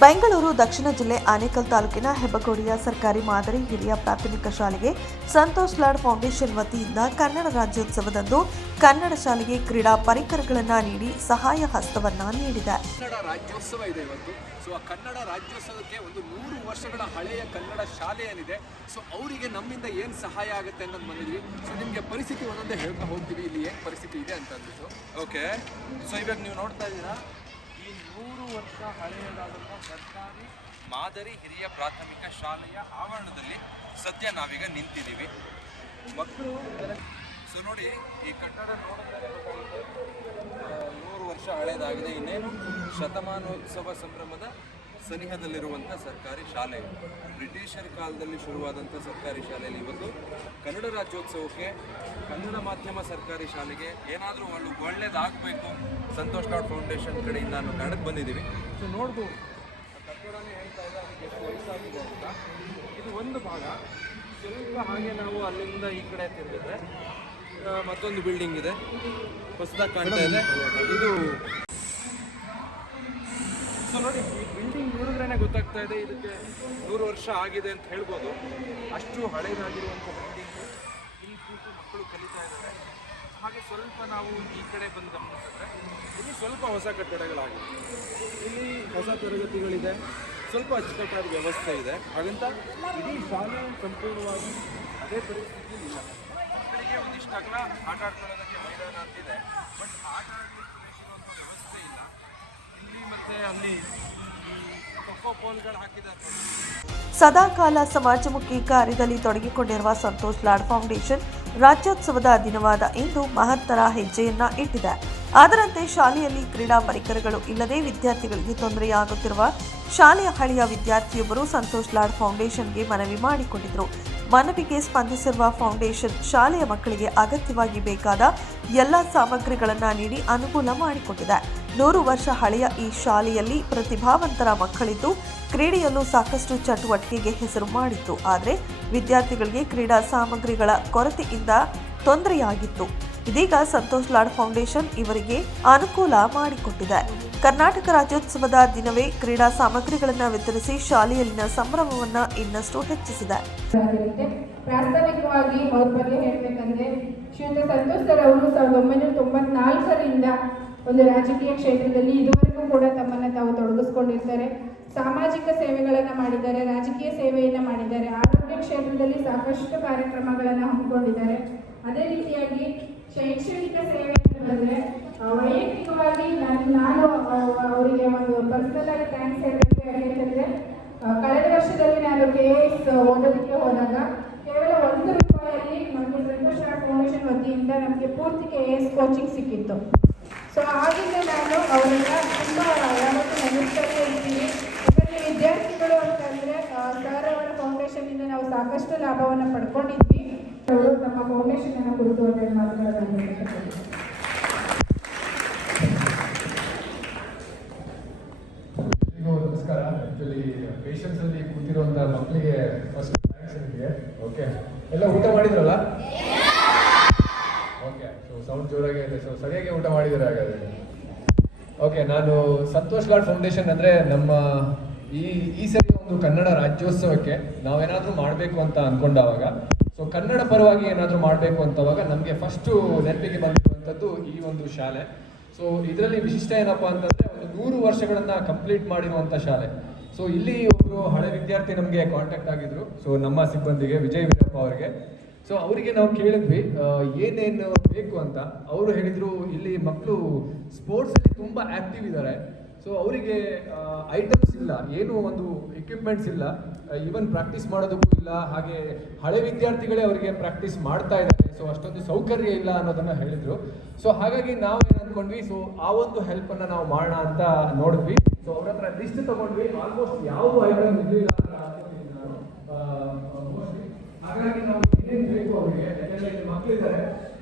ಬೆಂಗಳೂರು ದಕ್ಷಿಣ ಜಿಲ್ಲೆ ಆನೇಕಲ್ ತಾಲೂಕಿನ ಹೆಬ್ಬಗೋಡಿಯ ಸರ್ಕಾರಿ ಮಾದರಿ ಹಿರಿಯ ಪ್ರಾಥಮಿಕ ಶಾಲೆಗೆ ಸಂತೋಷ್ ಲಾಡ್ ಫೌಂಡೇಶನ್ ವತಿಯಿಂದ ಕನ್ನಡ ರಾಜ್ಯೋತ್ಸವದಂದು ಕನ್ನಡ ಶಾಲೆಗೆ ಕ್ರೀಡಾ ಪರಿಕರಗಳನ್ನು ನೀಡಿ ಸಹಾಯ ಹಸ್ತವನ್ನ ನೀಡಿದೆ. ಕನ್ನಡ ರಾಜ್ಯೋತ್ಸವ ಇದೆ ಇವತ್ತು. ಸೊ ಆ ಕನ್ನಡ ರಾಜ್ಯೋತ್ಸವಕ್ಕೆ ಒಂದು ನೂರು ವರ್ಷಗಳ ಹಳೆಯ ಕನ್ನಡ ಶಾಲೆ ಏನಿದೆ ಸೊ ಅವರಿಗೆ ನಮ್ಮಿಂದ ಏನು ಸಹಾಯ ಆಗುತ್ತೆ ಅನ್ನೋದು ಬಂದಿದ್ವಿ. ಸೊ ನಿಮಗೆ ಪರಿಸ್ಥಿತಿ ಒಂದೊಂದೇ ಹೇಳ್ತಾ ಹೋಗ್ತೀವಿ, ಇಲ್ಲಿ ಏನು ಪರಿಸ್ಥಿತಿ ಇದೆ ಅಂತ ಅಂದ್ಬಿಟ್ಟು. ಓಕೆ ಸೊ ಇವಾಗ ನೀವು ನೋಡ್ತಾ ಇದ್ದೀರಾ? ನೂರು ವರ್ಷ ಹಳೆಯದಾದಂಥ ಸರ್ಕಾರಿ ಮಾದರಿ ಹಿರಿಯ ಪ್ರಾಥಮಿಕ ಶಾಲೆಯ ಆವರಣದಲ್ಲಿ ಸದ್ಯ ನಾವೀಗ ನಿಂತಿದ್ದೀವಿ. ಮಕ್ಕಳು ಸೊ ನೋಡಿ, ಈ ಕಟ್ಟಡ ನೋಡಿದ್ರೆ ನೂರು ವರ್ಷ ಹಳೆಯದಾಗಿದೆ. ಇನ್ನೇನು ಶತಮಾನೋತ್ಸವ ಸಂಭ್ರಮದ ಸನಿಹದಲ್ಲಿರುವಂಥ ಸರ್ಕಾರಿ ಶಾಲೆ. ಬ್ರಿಟಿಷರ ಕಾಲದಲ್ಲಿ ಶುರುವಾದಂಥ ಸರ್ಕಾರಿ ಶಾಲೆಯಲ್ಲಿ ಇವತ್ತು ಕನ್ನಡ ರಾಜ್ಯೋತ್ಸವಕ್ಕೆ ಕನ್ನಡ ಮಾಧ್ಯಮ ಸರ್ಕಾರಿ ಶಾಲೆಗೆ ಏನಾದರೂ ಒಂದು ಒಳ್ಳೇದಾಗಬೇಕು, ಸಂತೋಷ್ ಡಾಟ್ ಫೌಂಡೇಶನ್ ಕಡೆಯಿಂದ ನಾವು ಕನ್ನಡಕ್ಕೆ ಬಂದಿದ್ದೀವಿ. ಸೊ ನೋಡ್ಬೋದು. ಕಟ್ಟಡನೇ ಹೇಳ್ತಾ ಇದೆ ಅದಕ್ಕೆ ಎಷ್ಟು ವಯಸ್ಸಾಗಿದೆ ಅಂತ. ಇದು ಒಂದು ಭಾಗ. ಸ್ವಲ್ಪ ಹಾಗೆ ನಾವು ಅಲ್ಲಿಂದ ಈ ಕಡೆ ತಿರುಗಿದ್ರೆ ಮತ್ತೊಂದು ಬಿಲ್ಡಿಂಗ್ ಇದೆ. ಹೊಸದಾಗಿ ಕಾಣ್ತಾ ಇದೆ. ಇದು ಸೊ ನೋಡಿ. ಗೊತ್ತಾಗ್ತಾ ಇದೆ, ಇದಕ್ಕೆ ನೂರು ವರ್ಷ ಆಗಿದೆ ಅಂತ ಹೇಳ್ಬೋದು. ಅಷ್ಟು ಹಳೇದಾಗಿರುವಂಥ ಬಿಲ್ಡಿಂಗು ಇಲ್ಲಿ ಕೂತು ಮಕ್ಕಳು ಕಲಿತಾ ಇದ್ದಾರೆ. ಹಾಗೆ ಸ್ವಲ್ಪ ನಾವು ಈ ಕಡೆ ಬಂದು ಗಮನಿಸಿದ್ರೆ, ಇಲ್ಲಿ ಸ್ವಲ್ಪ ಹೊಸ ಕಟ್ಟಡಗಳಾಗಿದೆ ಇಲ್ಲಿ ಹೊಸ ತರಗತಿಗಳಿದೆ. ಸ್ವಲ್ಪ ಅಚ್ಚುಕಟ್ಟಾದ ವ್ಯವಸ್ಥೆ ಇದೆ. ಹಾಗಂತ ಇಡೀ ಶಾಲೆ ಸಂಪೂರ್ಣವಾಗಿ ಅದೇ ಪರಿಸ್ಥಿತಿಯಲ್ಲಿ ಇಲ್ಲ. ಮಕ್ಕಳಿಗೆ ಒಂದಿಷ್ಟು ಅಗಲ ಆಟ ಆಡ್ಕೊಳ್ಳೋದಕ್ಕೆ ಮೈದಾನ ಅಂತಿದೆ ಬಟ್ ಆಟ ಆಡಲಿಕ್ಕೆ ವ್ಯವಸ್ಥೆ ಇಲ್ಲ. ಇಲ್ಲಿ ಮತ್ತೆ ಅಲ್ಲಿ ಸದಾಕಾಲ ಸಮಾಜಮುಖಿ ಕಾರ್ಯದಲ್ಲಿ ತೊಡಗಿಕೊಂಡಿರುವ ಸಂತೋಷ್ ಲಾಡ್ ಫೌಂಡೇಶನ್ ರಾಜ್ಯೋತ್ಸವದ ದಿನವಾದ ಇಂದು ಮಹತ್ತರ ಹೆಜ್ಜೆಯನ್ನ ಇಟ್ಟಿದೆ. ಅದರಂತೆ ಶಾಲೆಯಲ್ಲಿ ಕ್ರೀಡಾ ಪರಿಕರಗಳು ಇಲ್ಲದೆ ವಿದ್ಯಾರ್ಥಿಗಳಿಗೆ ತೊಂದರೆಯಾಗುತ್ತಿರುವ ಶಾಲೆಯ ಹಳೆಯ ವಿದ್ಯಾರ್ಥಿಯೊಬ್ಬರು ಸಂತೋಷ್ ಲಾಡ್ ಫೌಂಡೇಶನ್ಗೆ ಮನವಿ ಮಾಡಿಕೊಂಡಿದ್ದರು ಮನವಿಗೆ ಸ್ಪಂದಿಸಿರುವ ಫೌಂಡೇಶನ್ ಶಾಲೆಯ ಮಕ್ಕಳಿಗೆ ಅಗತ್ಯವಾಗಿ ಬೇಕಾದ ಎಲ್ಲ ಸಾಮಗ್ರಿಗಳನ್ನು ನೀಡಿ ಅನುಕೂಲ ಮಾಡಿಕೊಟ್ಟಿದೆ. ನೂರು ವರ್ಷ ಹಳೆಯ ಈ ಶಾಲೆಯಲ್ಲಿ ಪ್ರತಿಭಾವಂತರ ಮಕ್ಕಳಿದ್ದು ಕ್ರೀಡೆಯಲ್ಲೂ ಸಾಕಷ್ಟು ಚಟುವಟಿಕೆಗೆ ಹೆಸರು ಮಾಡಿತ್ತು. ಆದರೆ ವಿದ್ಯಾರ್ಥಿಗಳಿಗೆ ಕ್ರೀಡಾ ಸಾಮಗ್ರಿಗಳ ಕೊರತೆಯಿಂದ ತೊಂದರೆಯಾಗಿತ್ತು. ಇದೀಗ ಸಂತೋಷ್ ಲಾಡ್ ಫೌಂಡೇಶನ್ ಇವರಿಗೆ ಅನುಕೂಲ ಮಾಡಿಕೊಟ್ಟಿದೆ. ಕರ್ನಾಟಕ ರಾಜ್ಯೋತ್ಸವದ ದಿನವೇ ಕ್ರೀಡಾ ಸಾಮಗ್ರಿಗಳನ್ನು ವಿತರಿಸಿ ಶಾಲೆಯಲ್ಲಿನ ಸಂಭ್ರಮವನ್ನು ಇನ್ನಷ್ಟು ಹೆಚ್ಚಿಸಿದೆ. ಪ್ರಾಸ್ತಾವಿಕವಾಗಿ ಅವ್ರ ಬಗ್ಗೆ ಹೇಳ್ಬೇಕಂದ್ರೆ ಶ್ರೀಯುತ ಸಂತೋಷ್ ಸರ್ ಅವರು ಸಾವಿರದ ಒಂಬೈನೂರ ತೊಂಬತ್ನಾಲ್ಕರಿಂದ ಒಂದು ರಾಜಕೀಯ ಕ್ಷೇತ್ರದಲ್ಲಿ ಇದುವರೆಗೂ ಕೂಡ ತಮ್ಮನ್ನು ತಾವು ತೊಡಗಿಸ್ಕೊಂಡಿರ್ತಾರೆ. ಸಾಮಾಜಿಕ ಸೇವೆಗಳನ್ನು ಮಾಡಿದ್ದಾರೆ, ರಾಜಕೀಯ ಸೇವೆಯನ್ನು ಮಾಡಿದ್ದಾರೆ. ಆರೋಗ್ಯ ಕ್ಷೇತ್ರದಲ್ಲಿ ಸಾಕಷ್ಟು ಕಾರ್ಯಕ್ರಮಗಳನ್ನು ಹಮ್ಮಿಕೊಂಡಿದ್ದಾರೆ. ಅದೇ ರೀತಿಯಾಗಿ ಶೈಕ್ಷಣಿಕ ಸೇವೆ ಅಂತಂದರೆ ವೈಯಕ್ತಿಕವಾಗಿ ನಾನು ನಾನು ಅವರಿಗೆ ಒಂದು ಪರ್ಸನಲ್ ಆಗಿ ಥ್ಯಾಂಕ್ಸ್ ಹೇಳಬೇಕು ಕಳೆದ ವರ್ಷದಲ್ಲಿ ನಾನು ಕೆ ಎಸ್ ಓದೋದಕ್ಕೆ ಹೋದಾಗ ಕೇವಲ ಒಂದು ರೂಪಾಯಲ್ಲಿ ನಮಗೆ ಸಂತೋಷ ಫೌಂಡೇಶನ್ ವತಿಯಿಂದ ನಮಗೆ ಪೂರ್ತಿ ಕೆ ಎಸ್ ಕೋಚಿಂಗ್ ಸಿಕ್ಕಿತ್ತು. ಸೊ ಆಗಿಂದ ನಾನು ಅವರನ್ನ ತುಂಬ ಯಾವತ್ತೂ ನೆನೆಸ್ತಾನೆ ಇರ್ತೀನಿ ಇವತ್ತು ವಿದ್ಯಾರ್ಥಿಗಳು ಅಂತಂದರೆ ಸರ್ ಅವರ ಫೌಂಡೇಶನಿಂದ ನಾವು ಸಾಕಷ್ಟು ಲಾಭವನ್ನು ಪಡ್ಕೊಂಡಿದ್ವಿ. ಅವರು ತಮ್ಮ ಫೌಂಡೇಶನ್ ಕುರಿತು ಒಂದೆರಡು ಮಾತುಗಳನ್ನು ನಮಸ್ಕಾರ. ಆ್ಯಕ್ಚುಲಿ ಪೇಷನ್ಸ್ ಅಲ್ಲಿ ಕೂತಿರುವಂಥ ಮಕ್ಕಳಿಗೆ ಫಸ್ಟ್ ಓಕೆ ಎಲ್ಲ ಊಟ ಮಾಡಿದ್ರಲ್ಲ ಓಕೆ ಸೊ ಸೌಂಡ್ ಜೋರಾಗಿ ಇದೆ ಸೊ ಸರಿಯಾಗಿ ಊಟ ಮಾಡಿದ್ದೀರ ಹಾಗಾದ್ರೆ. ಓಕೆ ನಾನು ಸಂತೋಷ್ ಲಾಡ್ ಫೌಂಡೇಶನ್ ಅಂದರೆ ನಮ್ಮ ಈ ಈ ಸರಿ ಒಂದು ಕನ್ನಡ ರಾಜ್ಯೋತ್ಸವಕ್ಕೆ ನಾವೇನಾದರೂ ಮಾಡಬೇಕು ಅಂತ ಅಂದ್ಕೊಂಡಾಗ ಸೊ ಕನ್ನಡ ಪರವಾಗಿ ಏನಾದರೂ ಮಾಡಬೇಕು ಅಂತವಾಗ ನಮಗೆ ಫಸ್ಟು ನೆನಪಿಗೆ ಬಂದಿರುವಂಥದ್ದು ಈ ಒಂದು ಶಾಲೆ. ಸೊ ಇದರಲ್ಲಿ ವಿಶಿಷ್ಟ ಏನಪ್ಪ ಅಂತಂದರೆ ಒಂದು ನೂರು ವರ್ಷಗಳನ್ನು ಕಂಪ್ಲೀಟ್ ಮಾಡಿರುವಂಥ ಶಾಲೆ. ಸೊ ಇಲ್ಲಿ ಒಬ್ಬರು ಹಳೆ ವಿದ್ಯಾರ್ಥಿ ನಮಗೆ ಕಾಂಟ್ಯಾಕ್ಟ್ ಆಗಿದ್ರು. ಸೊ ನಮ್ಮ ಸಿಬ್ಬಂದಿಗೆ, ವಿಜಯ್ ವೀರಪ್ಪ ಅವರಿಗೆ. ಸೊ ಅವರಿಗೆ ನಾವು ಕೇಳಿದ್ವಿ ಏನೇನು ಬೇಕು ಅಂತ. ಅವರು ಹೇಳಿದರು, ಇಲ್ಲಿ ಮಕ್ಕಳು ಸ್ಪೋರ್ಟ್ಸಲ್ಲಿ ತುಂಬ ಆ್ಯಕ್ಟಿವ್ ಇದ್ದಾರೆ. ಸೊ ಅವರಿಗೆ ಐಟಮ್ಸ್ ಇಲ್ಲ, ಏನು ಒಂದು ಎಕ್ವಿಪ್ಮೆಂಟ್ಸ್ ಇಲ್ಲ. ಈವನ್ ಪ್ರಾಕ್ಟೀಸ್ ಮಾಡೋದಕ್ಕೂ ಇಲ್ಲ, ಹಾಗೆ ಹಳೆ ವಿದ್ಯಾರ್ಥಿಗಳೇ ಅವರಿಗೆ ಪ್ರಾಕ್ಟೀಸ್ ಮಾಡ್ತಾ ಇದ್ದಾರೆ. ಸೊ ಅಷ್ಟೊಂದು ಸೌಕರ್ಯ ಇಲ್ಲ ಅನ್ನೋದನ್ನ ಹೇಳಿದರು. ಸೊ ಹಾಗಾಗಿ ನಾವು ಏನು ಅಂದ್ಕೊಂಡ್ವಿ ಸೊ ಆ ಒಂದು ಹೆಲ್ಪನ್ನು ನಾವು ಮಾಡೋಣ ಅಂತ ನೋಡಿದ್ವಿ. ಸೊ ಅವ್ರ ಹತ್ರ ಲಿಸ್ಟ್ ತಗೊಂಡ್ವಿ ಆಲ್ಮೋಸ್ಟ್ ಯಾವುದು ಐಟಮ್ ಇರಲಿಲ್ಲ ಅಂತ ಅನ್ಕೊಂಡಿದ್ದೀನಿ ನಾನು ಆ, mostly. ಹಾಗಾಗಿ ನಾವು ಏನೇನು ಬೇಕು ಅವರಿಗೆ ಯಾಕಂದ್ರೆ ಇಲ್ಲಿ ಮಕ್ಕಳಿದ್ದಾರೆ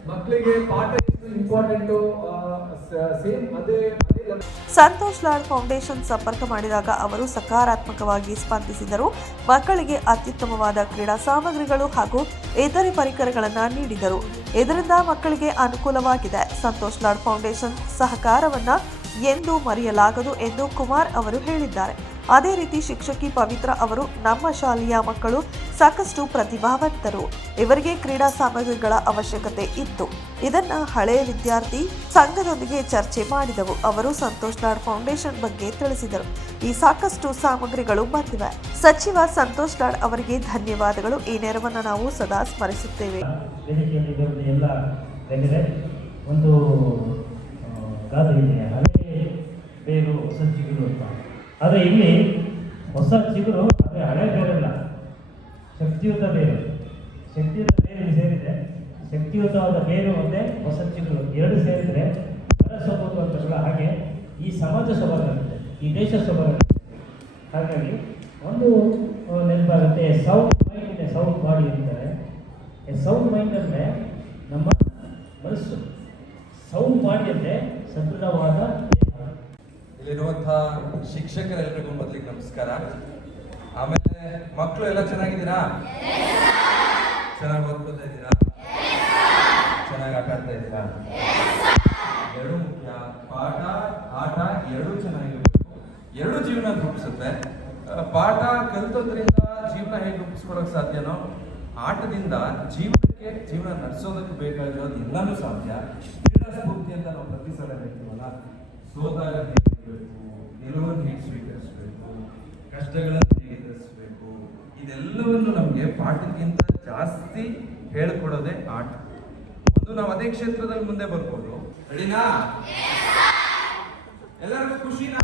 ಮಕ್ಕಳಿಗೆ ಪಾಠ ಇಂಪಾರ್ಟೆಂಟು ಸೇಮ್ ಅದೇ ಸಂತೋಷ್ ಲಾಡ್ ಫೌಂಡೇಶನ್ ಸಂಪರ್ಕ ಮಾಡಿದಾಗ ಅವರು ಸಕಾರಾತ್ಮಕವಾಗಿ ಸ್ಪಂದಿಸಿದರು. ಮಕ್ಕಳಿಗೆ ಅತ್ಯುತ್ತಮವಾದ ಕ್ರೀಡಾ ಸಾಮಗ್ರಿಗಳು ಹಾಗೂ ಇತರೆ ಪರಿಕರಗಳನ್ನು ನೀಡಿದರು. ಇದರಿಂದ ಮಕ್ಕಳಿಗೆ ಅನುಕೂಲವಾಗಿದೆ. ಸಂತೋಷ್ ಲಾಡ್ ಫೌಂಡೇಶನ್ ಸಹಕಾರವನ್ನು ಎಂದೂ ಮರೆಯಲಾಗದು ಎಂದು ಕುಮಾರ್ ಅವರು ಹೇಳಿದ್ದಾರೆ. ಅದೇ ರೀತಿ ಶಿಕ್ಷಕಿ ಪವಿತ್ರ ಅವರು ನಮ್ಮ ಶಾಲೆಯ ಮಕ್ಕಳು ಸಾಕಷ್ಟು ಪ್ರತಿಭಾವಂತರು. ಇವರಿಗೆ ಕ್ರೀಡಾ ಸಾಮಗ್ರಿಗಳ ಅವಶ್ಯಕತೆ ಇತ್ತು. ಇದನ್ನ ಹಳೆಯ ವಿದ್ಯಾರ್ಥಿ ಸಂಘದೊಂದಿಗೆ ಚರ್ಚೆ ಮಾಡಿದವು. ಅವರು ಸಂತೋಷ್ ಲಾಡ್ ಫೌಂಡೇಶನ್ ಬಗ್ಗೆ ತಿಳಿಸಿದರು. ಈ ಸಾಕಷ್ಟು ಸಾಮಗ್ರಿಗಳು ಬಂದಿವೆ. ಸಚಿವ ಸಂತೋಷ್ ಲಾಡ್ ಅವರಿಗೆ ಧನ್ಯವಾದಗಳು. ಈ ನೆರವನ್ನು ನಾವು ಸದಾ ಸ್ಮರಿಸುತ್ತೇವೆ. ಆದರೆ ಇಲ್ಲಿ ಹೊಸ ಚಿಗುರು, ಆದರೆ ಹಳೆ ಬೇರಲ್ಲ. ಶಕ್ತಿಯುತ ಬೇರು. ಶಕ್ತಿಯುತ ಬೇರು ಸೇರಿದೆ ಶಕ್ತಿಯುತವಾದ ಬೇರು ಮತ್ತು ಹೊಸ ಚಿಗುರು ಎರಡು ಸೇರಿದರೆ ಹೊರ ಸೊಬಗು ಅಂತ ಹಾಗೆ ಈ ಸಮಾಜ ಸೊಬಗಾಗುತ್ತೆ ಈ ದೇಶ ಸೊಬಗಾಗುತ್ತೆ ಹಾಗಾಗಿ ಒಂದು ನೆನಪಾಗುತ್ತೆ ಸೌಂಡ್ ಮೈಂಡ್ ಇದೆ ಸೌತ್ ಬಾಡಿ ಅಂತಾರೆ. ಸೌಂಡ್ ಮೈಂಡ್ ಅಂದರೆ ನಮ್ಮ ಮನಸ್ಸು. ಸೌಂಡ್ ಬಾಡಿ ಅಂದರೆ ಸದೃಢವಾದ ಇಲ್ಲಿರುವಂಥ ಶಿಕ್ಷಕರೆಲ್ಲರಿಗೂ ಮೊದಲಿಗೆ ನಮಸ್ಕಾರ. ಆಮೇಲೆ ಮಕ್ಕಳು ಎಲ್ಲ ಚೆನ್ನಾಗಿದ್ದೀರಾ? ಚೆನ್ನಾಗಿ ಓದ್ಕೊತಾ ಇದ್ದೀರಾ? ಚೆನ್ನಾಗಿ ಆಟ ಆಡ್ತಾ ಇದ್ದೀರಾ? ಎರಡು ಮುಖ್ಯ, ಪಾಠ, ಆಟ ಎರಡೂ ಚೆನ್ನಾಗಿರ್ಬೇಕು. ಎರಡು ಜೀವನ ರೂಪಿಸುತ್ತೆ. ಪಾಠ ಕಲಿತೋದ್ರಿಂದ ಜೀವನ ಹೇಗೆ ರೂಪಿಸ್ಕೊಳಕ್ ಸಾಧ್ಯನೋ, ಆಟದಿಂದ ಜೀವನಕ್ಕೆ, ಜೀವನ ನಡೆಸೋದಕ್ಕೆ ಬೇಕಾಗಿರೋದು ಎಲ್ಲಾನು ಸಾಧ್ಯ. ಕ್ರೀಡಾ ಸ್ಫೂರ್ತಿ ಅಂತ ನಾವು ಪ್ರತಿ ಸಲ ಹೇಳ್ತೀವಲ್ಲ ಸೋತಾಗ ಹೇಗಿರಬೇಕು ಗೆಲುವನ್ನು ಹೇಗೆ ಸ್ವೀಕರಿಸಬೇಕು ಕಷ್ಟಗಳನ್ನು ಹೇಗೆ ಎದುರಿಸಬೇಕು ಇದೆಲ್ಲವನ್ನು ನಮಗೆ ಪಾಠಕ್ಕಿಂತ ಜಾಸ್ತಿ ಹೇಳ್ಕೊಡೋದೇ ಆಟ. ಒಂದು ನಾವು ಅದೇ ಕ್ಷೇತ್ರದಲ್ಲಿ ಮುಂದೆ ಬರ್ಬೋದು ರೆಡಿನಾ ಎಲ್ಲರಿಗೂ ಖುಷಿನಾ?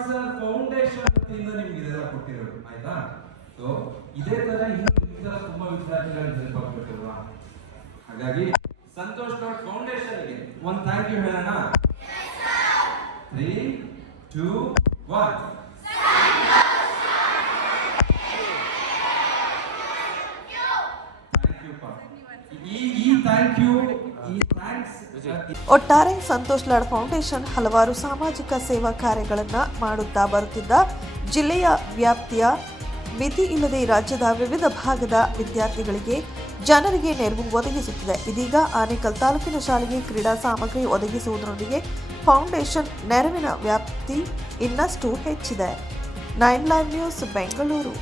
ವಾಟ್ಸರ್ ಫೌಂಡೇಶನ್ ವತಿಯಿಂದ ನಿಮ್ಗೆ ಇದೆಲ್ಲ ಕೊಟ್ಟಿರೋದು, ಆಯ್ತಾ? ಸೊ ಇದೇ ತರ ಇನ್ನೂ ಇತರ ತುಂಬಾ ವಿದ್ಯಾರ್ಥಿಗಳು ಹೆಲ್ಪ್ ಹಾಗಾಗಿ ಸಂತೋಷ್ ಡಾಟ್ ಫೌಂಡೇಶನ್ಗೆ ಒಂದು ಥ್ಯಾಂಕ್ ಯು ಹೇಳೋಣ. Three two one thank you ಈ ಥ್ಯಾಂಕ್ ಯು ಒಟ್ಟಾರೆ ಸಂತೋಷ್ ಲಾಡ್ ಫೌಂಡೇಶನ್ ಹಲವಾರು ಸಾಮಾಜಿಕ ಸೇವಾ ಕಾರ್ಯಗಳನ್ನು ಮಾಡುತ್ತಾ ಬರುತ್ತಿದ್ದ ಜಿಲ್ಲೆಯ ವ್ಯಾಪ್ತಿಯ ಮಿತಿ ಇಲ್ಲದೆ ರಾಜ್ಯದ ವಿವಿಧ ಭಾಗದ ವಿದ್ಯಾರ್ಥಿಗಳಿಗೆ ಜನರಿಗೆ ನೆರವು ಒದಗಿಸುತ್ತಿದೆ. ಇದೀಗ ಆನೇಕಲ್ ತಾಲೂಕಿನ ಶಾಲೆಗೆ ಕ್ರೀಡಾ ಸಾಮಗ್ರಿ ಒದಗಿಸುವುದರೊಂದಿಗೆ ಫೌಂಡೇಶನ್ ನೆರವಿನ ವ್ಯಾಪ್ತಿ ಇನ್ನಷ್ಟು ಹೆಚ್ಚಿದೆ. Nine live news, Bengaluru.